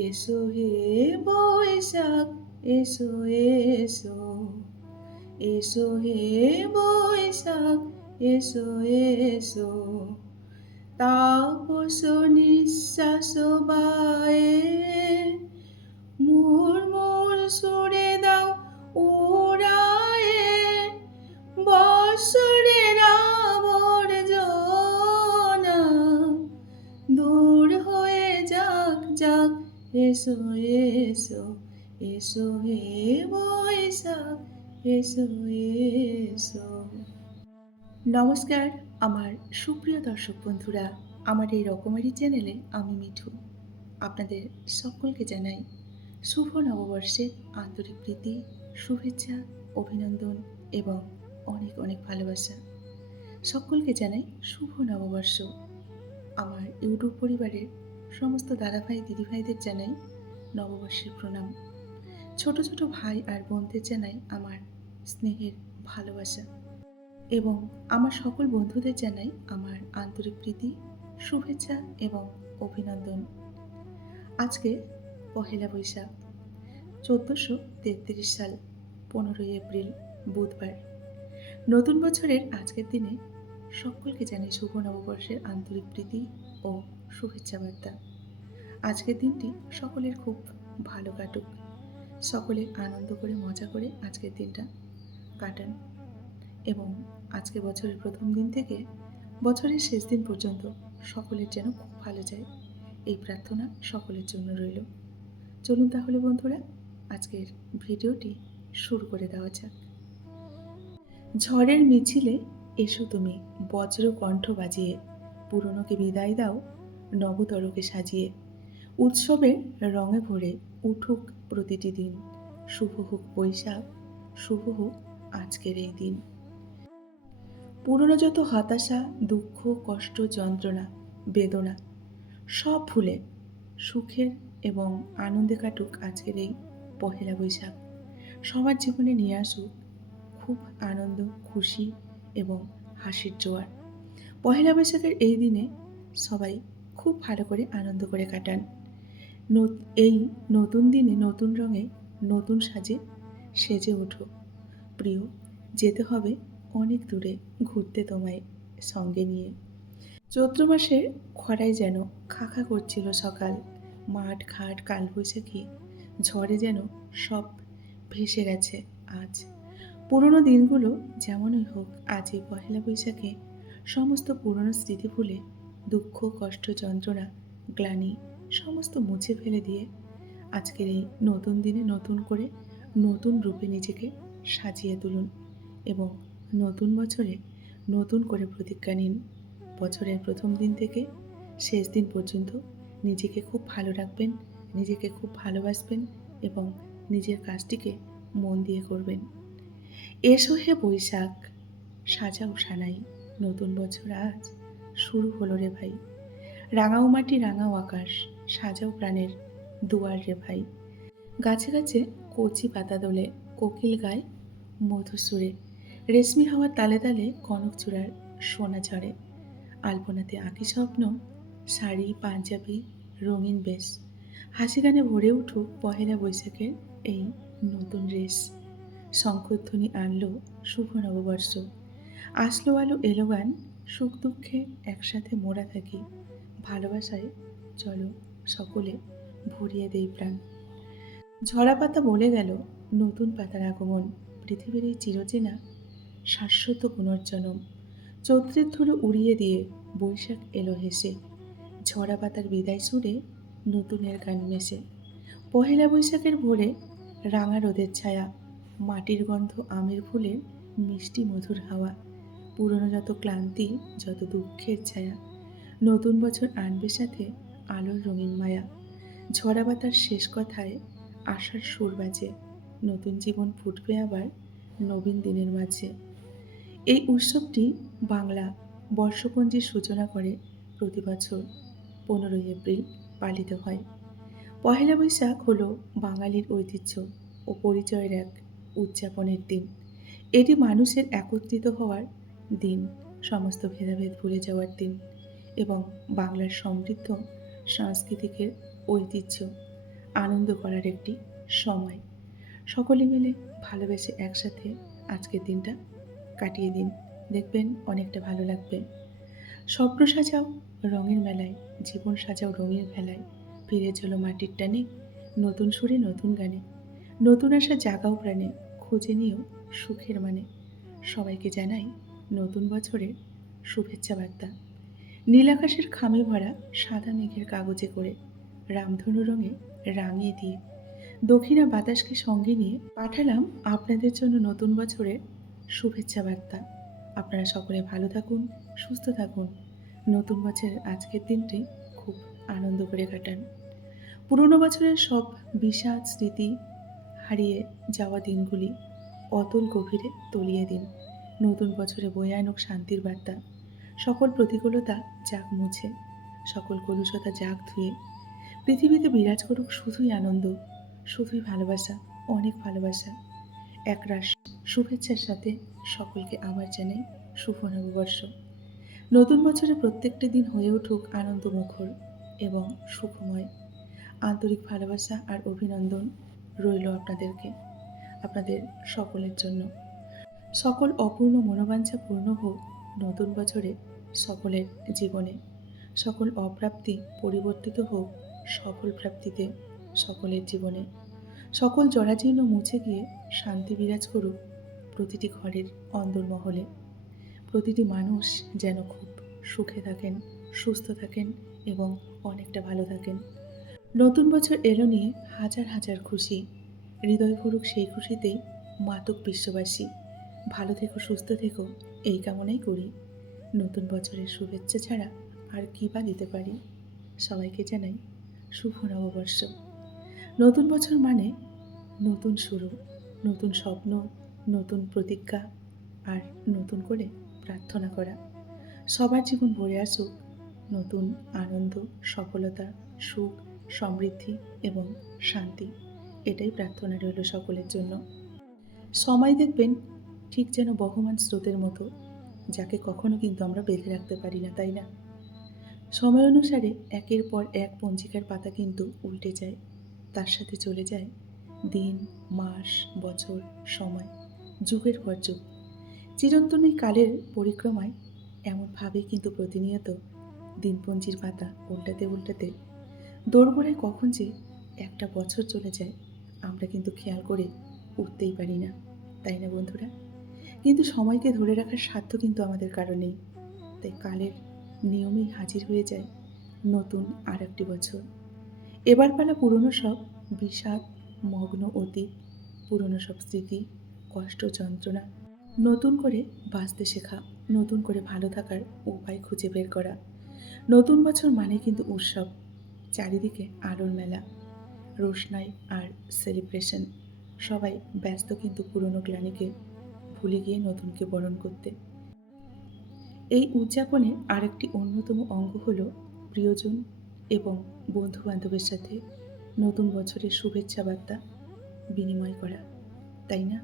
এসো হে বৈশাখ, এসো এসো, এসো হে বৈশাখ, এসো এসো। তাপস নিঃশ্বাস বায়ে মুর্মুর সুরে দাও উড়ায়ে বৎসরের আবর্জনা দূর হয়ে যাক যাক। এসো এসো, এসো হে বৈশাখ, এসো এসো। নমস্কার আমার সুপ্রিয় দর্শক বন্ধুরা, আমার এই রকমারি চ্যানেলে আমি মিঠু আপনাদের সকলকে জানাই শুভ নববর্ষের আন্তরিক প্রীতি, শুভেচ্ছা, অভিনন্দন এবং অনেক অনেক ভালোবাসা। সকলকে জানাই শুভ নববর্ষ। আমার ইউটিউব পরিবারের সমস্ত দাদাভাই দিদিভাইদের জানাই নববর্ষের প্রণাম। ছোট ছোট ভাই আর বোনদের জানাই আমার স্নেহের ভালোবাসা এবং আমার সকল বন্ধুদের জানাই আমার আন্তরিক প্রীতি, শুভেচ্ছা এবং অভিনন্দন। আজকে পহেলা বৈশাখ, 1433 সাল, 15 এপ্রিল, বুধবার। নতুন বছরের আজকের দিনে সকলকে জানাই শুভ নববর্ষের আন্তরিক প্রীতি ও শুভেচ্ছা বার্তা। আজকের দিনটি সকলের খুব ভালো কাটুক, সকলে আনন্দ করে মজা করে আজকের দিনটা কাটান এবং আজকে বছরের প্রথম দিন থেকে বছরের শেষ দিন পর্যন্ত সকলের যেন খুব ভালো যায়, এই প্রার্থনা সকলের জন্য রইল। চলুন তাহলে বন্ধুরা আজকের ভিডিওটি শুরু করে দেওয়া যাক। ঝড়ের মিছিলে এসো তুমি বজ্র কণ্ঠ বাজিয়ে, পুরনোকে বিদায় দাও নবতরকে সাজিয়ে। উৎসবের রঙে ভরে উঠুক প্রতিটি দিন, শুভ হোক বৈশাখ, শুভ হোক আজকের এই দিন। পুরনো যত হতাশা, দুঃখ, কষ্ট, যন্ত্রণা, বেদনা সব ভুলে সুখের এবং আনন্দে কাটুক আজকের এই পহেলা বৈশাখ। সবার জীবনে নিয়ে আসুক খুব আনন্দ, খুশি এবং হাসির জোয়ার। পহেলা বৈশাখের এই দিনে সবাই খুব ভালো করে আনন্দ করে কাটান। এই নতুন দিনে নতুন রঙে নতুন সাজে সেজে ওঠো প্রিয়, যেতে হবে অনেক দূরে ঘুরতে তোমায় সঙ্গে নিয়ে। চৈত্র মাসের খরায় যেন খাখা করছিল সকাল, মাঠ ঘাট কালবৈশাখী ঝড়ে যেন সব ভেসে গেছে আজ। পুরনো দিনগুলো যেমনই হোক, আজ এই পহেলা বৈশাখে সমস্ত পুরনো স্মৃতি ভুলে দুঃখ, কষ্ট, যন্ত্রণা, গ্লানি সমস্ত মুছে ফেলে দিয়ে আজকের এই নতুন দিনে নতুন করে নতুন রূপে নিজেকে সাজিয়ে তুলুন এবং নতুন বছরে নতুন করে প্রতিজ্ঞা নিন। বছরের প্রথম দিন থেকে শেষ দিন পর্যন্ত নিজেকে খুব ভালো রাখবেন, নিজেকে খুব ভালোবাসবেন এবং নিজের কাজটিকে মন দিয়ে করবেন। এসো হে বৈশাখ, সাজাও সানাই, নতুন বছর আজ শুরু হলো রে ভাই। রাঙাও মাটি রাঙাও আকাশ, সাজাও প্রাণের দুয়ার রে ভাই। গাছে গাছে কচি পাতা দোলে, কোকিল গায় মধুর সুরে, রেশমি হাওয়ার তালে তালে কনক চূড়ার সোনা ঝরে। আলপনাতে আঁকি স্বপ্ন, শাড়ি পাঞ্জাবি রঙিন বেশ, হাসি গানে ভরে উঠুক পহেলা বৈশাখের এই নতুন রেশ। শঙ্খধ্বনি আনলো শুভ নববর্ষ, আসলো আলো এলো গান, সুখ দুঃখে একসাথে মোড়া থাকি, ভালোবাসায় চলো সকলে ভরিয়ে দেই প্রাণ। ঝরা পাতা বলে গেল নতুন পাতার আগমন, পৃথিবীর এই চিরচেনা শাশ্বত পুনর্জন্ম। চৈত্রের ধুলো উড়িয়ে দিয়ে বৈশাখ এলো হেসে, ঝরা পাতার বিদায় সুরে নতুনের গান মেশে। পহেলা বৈশাখের ভোরে রাঙা রোদের ছায়া, মাটির গন্ধ আমের ফুলের মিষ্টি মধুর হাওয়া, পুরনো যত ক্লান্তি যত দুঃখের ছায়া, নতুন বছর আনবে সাথে আলোর রঙিন মায়া। ঝরা পাতার শেষ কথায় আশার সুর বাজে, নতুন জীবন ফুটবে আবার নবীন দিনের মাঝে। এই উৎসবটি বাংলা বর্ষপঞ্জির সূচনা করে প্রতি বছর 15 এপ্রিল পালিত হয়। পহেলা বৈশাখ হল বাঙালির ঐতিহ্য ও পরিচয়ের এক উদযাপনের দিন। এটি মানুষের একত্রিত হওয়ার দিন, সমস্ত ভেদাভেদ ভুলে যাওয়ার দিন এবং বাংলার সমৃদ্ধ সাংস্কৃতিকের ঐতিহ্য আনন্দ করার একটি সময়। সকলে মিলে ভালোবেসে একসাথে আজকের দিনটা কাটিয়ে দিন। দেখবেন অনেকটা ভালো লাগবে। স্বপ্ন সাজাও রঙের মেলায়, জীবন সাজাও রঙের ভেলায়। ফিরে চলো মাটির টানে, নতুন সুরে নতুন গানে। নতুন আশা জাগাও প্রাণে, খুঁজে নিও সুখের মানে। সবাইকে জানাই নতুন বছরের শুভেচ্ছা বার্তা। নীল আকাশের খামে ভরা সাদা মেঘের কাগজে করে, রামধনু রঙে রাঙিয়ে দিয়ে, দক্ষিণা বাতাসকে সঙ্গে নিয়ে পাঠালাম আপনাদের জন্য নতুন বছরের শুভেচ্ছা বার্তা। আপনারা সকলে ভালো থাকুন, সুস্থ থাকুন। নতুন বছরের আজকের দিনটি খুব আনন্দ করে কাটান। পুরনো বছরের সব বিষাদ স্মৃতি, হারিয়ে যাওয়া দিনগুলি অতল গভীরে তলিয়ে দিন। নতুন বছরে বয়ে আনুক শান্তির বার্তা। সকল প্রতিকূলতা যাক মুছে, সকল কলুষতা যাক ধুয়ে। পৃথিবীতে বিরাজ করুক শুধুই আনন্দ, শুধুই ভালোবাসা, অনেক ভালোবাসা। একরাশ শুভেচ্ছার সাথে সকলকে আবার জানাই শুভ নববর্ষ। নতুন বছরে প্রত্যেকটি দিন হয়ে উঠুক আনন্দমুখর এবং সুখময়। আন্তরিক ভালোবাসা আর অভিনন্দন রইল আপনাদেরকে, আপনাদের সকলের জন্য। সকল অপূর্ণ মনোবাঞ্ছা পূর্ণ হোক নতুন বছরে সকলের জীবনে। সকল অপ্রাপ্তি পরিবর্তিত হোক সফল প্রাপ্তিতে সকলের জীবনে। সকল জরাজীর্ণ মুছে গিয়ে শান্তি বিরাজ করুক প্রতিটি ঘরের অন্দরমহলে। প্রতিটি মানুষ যেন খুব সুখে থাকেন, সুস্থ থাকেন এবং অনেকটা ভালো থাকেন। নতুন বছর এলো নিয়ে হাজার হাজার খুশি। হৃদয় ভরুক সেই খুশিতেই মাতুক বিশ্ববাসী। ভালো থেকো, সুস্থ থেকো, এই কামনাই করি। নতুন বছরের শুভেচ্ছা ছাড়া আর কী বা দিতে পারি। সবাইকে জানাই শুভ নববর্ষ। নতুন বছর মানে নতুন শুরু, নতুন স্বপ্ন, নতুন প্রতিজ্ঞা আর নতুন করে প্রার্থনা করা। সবার জীবন ভরে আসুক নতুন আনন্দ, সফলতা, সুখ, সমৃদ্ধি এবং শান্তি। এটাই প্রার্থনা রইল সকলের জন্য। সময় দেখবেন ঠিক যেন বহমান স্রোতের মতো, যাকে কখনো কিন্তু আমরা বেঁধে রাখতে পারি না, তাই না? সময় অনুসারে একের পর এক পঞ্জিকার পাতা কিন্তু উল্টে যায়। তার সাথে চলে যায় দিন, মাস, বছর, সময়, যুগের পর যুগ। চিরন্তন এই কালের পরিক্রমায় এমনভাবেই কিন্তু প্রতিনিয়ত দিনপঞ্জির পাতা উল্টাতে উল্টাতে দোরগোড়ায় কখন যে একটা বছর চলে যায় আমরা কিন্তু খেয়াল করে উঠতেই পারি না, তাই না বন্ধুরা? কিন্তু সময়কে ধরে রাখার সাধ্য কিন্তু আমাদের কারো নেই। তাই কালের নিয়মেই হাজির হয়ে যায় নতুন আর একটি বছর। এবার পালা পুরনো সব বিষাদ মগ্ন অতীত, পুরনো সব স্মৃতি, কষ্ট, যন্ত্রণা নতুন করে বাঁচতে শেখা, নতুন করে ভালো থাকার উপায় খুঁজে বের করা। নতুন বছর মানে কিন্তু উৎসব, চারিদিকে আলোর মেলা, রোশনাই আর সেলিব্রেশন। সবাই ব্যস্ত কিন্তু পুরনো গ্লানিকে ভুলে গিয়ে নতুনকে বরণ করতে। এই উদযাপনের আরেকটি অন্যতম অঙ্গ হলো প্রিয়জন এবং বন্ধু বান্ধবের সাথে নতুন বছরের শুভেচ্ছা বার্তা বিনিময় করা, তাই না?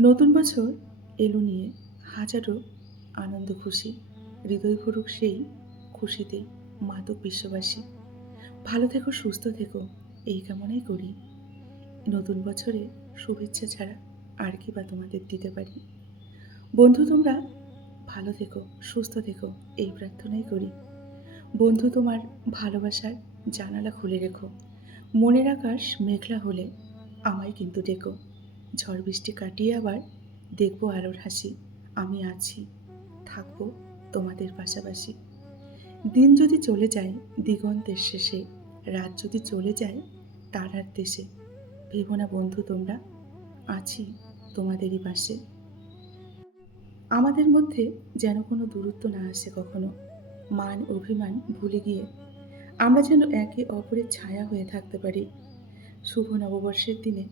নতুন বছর এলো নিয়ে হাজারো আনন্দ খুশি। হৃদয় ভরুক সেই খুশিতেই মাদক বিশ্ববাসী। ভালো থেকো, সুস্থ থেকো, এই কামনাই করি। নতুন বছরে শুভেচ্ছা ছাড়া আর কি বা তোমাদের দিতে পারি। বন্ধু তোমরা ভালো থেকো, সুস্থ থেকো, এই প্রার্থনাই করি। বন্ধু তোমার ভালোবাসার জানালা খুলে রেখো। মনের আকাশ মেঘলা হলে আমায় কিন্তু ডেকো। ঝড় বৃষ্টি কাটিয়ে আবার দেখবো আলোর হাসি। আমি আছি, থাকবো তোমাদের পাশাপাশি। দিন যদি চলে যায় দিগন্তের শেষে, রাত যদি চলে যায় তারার দেশে, ভেবো না বন্ধু তোমরা, আছি তোমাদেরই পাশে। আমাদের মধ্যে যেন কোনো দূরত্ব না আসে কখনো। মান অভিমান ভুলে গিয়ে আমরা যেন একে অপরের ছায়া হয়ে থাকতে পারি। শুভ নববর্ষের দিনে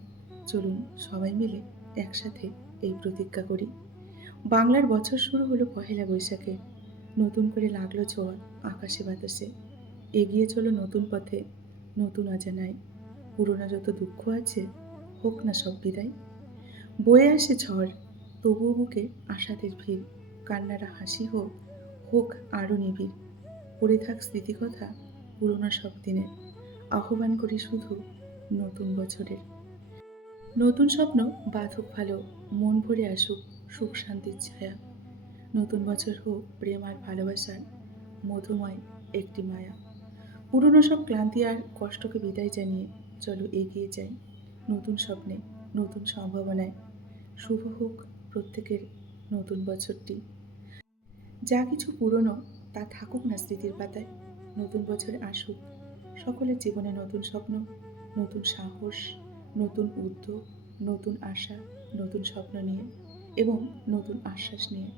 চলুন সবাই মিলে একসাথে এই প্রতিজ্ঞা করি। বাংলার বছর শুরু হলো পহেলা বৈশাখে। নতুন করে লাগলো ছোঁয়া আকাশে বাতাসে। এগিয়ে চলো নতুন পথে, নতুন অজানায়। পুরোনো যত দুঃখ আছে হোক না সব বিদায়। বয়ে আসে ঝড়, তবুও বুকে আশাদের ভিড়। কান্নারা হাসি হোক, হোক আরও নিবিড়। পড়ে থাক স্মৃতিকথা পুরোনো সব দিনের। আহ্বান করি শুধু নতুন বছরের। নতুন স্বপ্ন বাঁধুক ভালো, মন ভরে আসুক সুখ শান্তির ছায়া। নতুন বছর হোক প্রেম আর ভালোবাসার মধুময় একটি মায়া। পুরনো সব ক্লান্তি আর কষ্টকে বিদায় জানিয়ে চলো এগিয়ে যাই নতুন স্বপ্নে, নতুন সম্ভাবনায়। শুভ হোক প্রত্যেকের নতুন বছরটি। যা কিছু পুরনো তা থাকুক না স্মৃতির পাতায়। নতুন বছরে আসুক সকলের জীবনে নতুন স্বপ্ন, নতুন সাহস, নতুন উদ্যোগ, নতুন আশা, নতুন স্বপ্ন নিয়ে এবং নতুন আশ্বাস নিয়ে।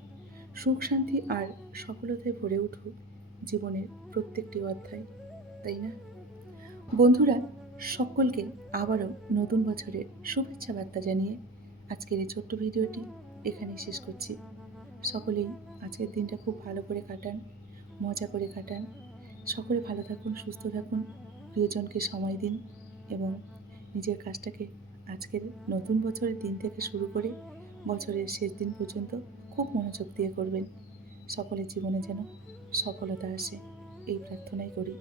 সুখ শান্তি আর সফলতায় ভরে উঠুক জীবনের প্রত্যেকটি অধ্যায়, তাই না? বন্ধুরা, সকলকে আবারও নতুন বছরের শুভেচ্ছা বার্তা জানিয়ে আজকের এই ছোট্ট ভিডিওটি এখানেই শেষ করছি। সকলেই আজকের দিনটা খুব ভালো করে কাটান, মজা করে কাটান। সকলে ভালো থাকুন, সুস্থ থাকুন, প্রিয়জনকে সময় দিন এবং নিজের কাজটাকে আজকের নতুন বছরের দিন থেকে শুরু করে বছরের শেষ দিন পর্যন্ত খুব মনোযোগ দিয়ে করবেন। সকলের জীবনে যেন সফলতা আসে এই প্রার্থনাই করি।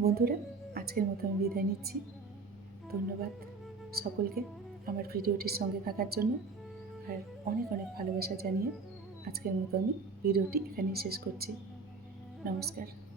বন্ধুরা, আজকের মতো আমি বিদায় নিচ্ছি। ধন্যবাদ সকলকে আমার ভিডিওটির সঙ্গে থাকার জন্য। আর অনেক অনেক ভালোবাসা জানিয়ে আজকের মতো আমি ভিডিওটি এখানেই শেষ করছি। নমস্কার।